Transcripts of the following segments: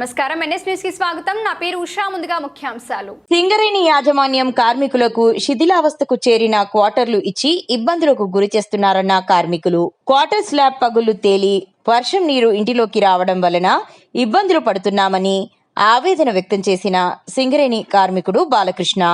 నమస్కారం, NS news కి స్వాగతం. నా పేరు ఉషా. ముందుగా ముఖ్యాంశాలు. సింగరేణి యాజమాన్యం కార్మికులకు శిథిలావస్థకు చేరిన క్వార్టర్లు ఇచ్చి ఇబ్బందులకు గురి చేస్తున్నారన్న కార్మికులు. క్వార్టర్ స్లాబ్ పగుళ్లు తేలి వర్షం నీరు ఇంటిలోకి రావడం వలన ఇబ్బందులు పడుతున్నామని ఆవేదన వ్యక్తం చేసిన సింగరేణి కార్మికుడు బాలకృష్ణ.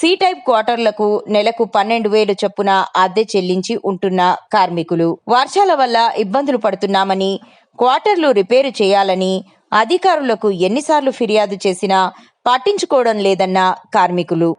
సి టైప్ క్వార్టర్లకు నెలకు 12,000 చొప్పున అద్దె చెల్లించి ఉంటున్న కార్మికులు వర్షాల వల్ల ఇబ్బందులు పడుతున్నామని, క్వార్టర్లు రిపేరు చేయాలని అధికారులకు ఎన్నిసార్లు ఫిర్యాదు చేసినా పట్టించుకోవడం లేదన్న కార్మికులు.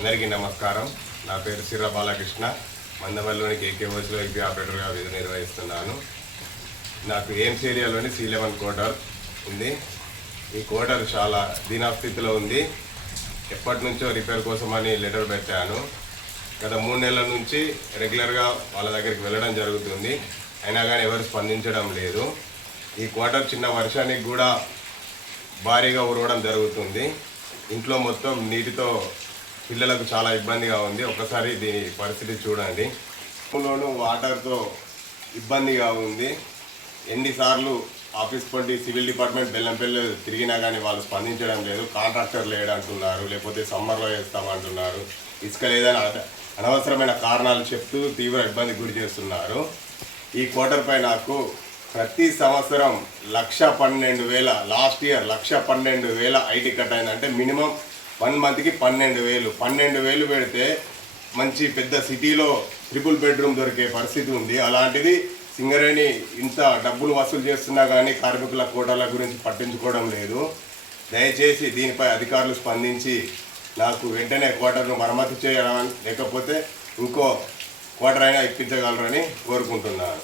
అందరికీ నమస్కారం. నా పేరు సిర్ర బాలకృష్ణ. మందమల్లిలోని కేకేఓస్లో ఐపీ ఆపరేటర్గా విధులు నిర్వహిస్తున్నాను. నాకు ఎయిమ్స్ ఏరియాలోని C11 క్వార్టర్ ఉంది. ఈ క్వార్టర్ చాలా దీనాస్థితిలో ఉంది. ఎప్పటి నుంచో రిపేర్ కోసమని లెటర్ పెట్టాను. గత 3 నెలల నుంచి రెగ్యులర్గా వాళ్ళ దగ్గరికి వెళ్ళడం జరుగుతుంది. అయినా కానీ ఎవరు స్పందించడం లేదు. ఈ క్వార్టర్ చిన్న వర్షానికి కూడా భారీగా ఉరవడం జరుగుతుంది. ఇంట్లో మొత్తం నీటితో పిల్లలకు చాలా ఇబ్బందిగా ఉంది. ఒక్కసారి దీని పరిస్థితి చూడండి. లోను వాటర్తో ఇబ్బందిగా ఉంది. ఎన్నిసార్లు ఆఫీస్ పండి సివిల్ డిపార్ట్మెంట్ బెల్లంపల్లి తిరిగినా కానీ వాళ్ళు స్పందించడం లేదు. కాంట్రాక్టర్ లేడంటున్నారు, లేకపోతే సమ్మర్లో వేస్తామంటున్నారు. ఇసుక లేదని అనవసరమైన కారణాలు చెప్తూ తీవ్ర ఇబ్బందికి గురి చేస్తున్నారు. ఈ క్వార్టర్ పై నాకు ప్రతి సంవత్సరం 1,12,000, లాస్ట్ ఇయర్ 1,12,000 ఐటీ కట్ అయిందంటే మినిమం 1 మంత్కి 12,000 పెడితే మంచి పెద్ద సిటీలో ట్రిపుల్ బెడ్రూమ్ దొరికే పరిస్థితి ఉంది. అలాంటిది సింగరేణి ఇంత డబ్బులు వసూలు చేస్తున్నా కానీ కార్మికుల కోటాల గురించి పట్టించుకోవడం లేదు. దయచేసి దీనిపై అధికారులు స్పందించి నాకు వెంటనే క్వార్టర్ను మరమ్మతు చేయడం, లేకపోతే ఇంకో క్వార్టర్ అయినా ఇప్పించగలరని కోరుకుంటున్నాను.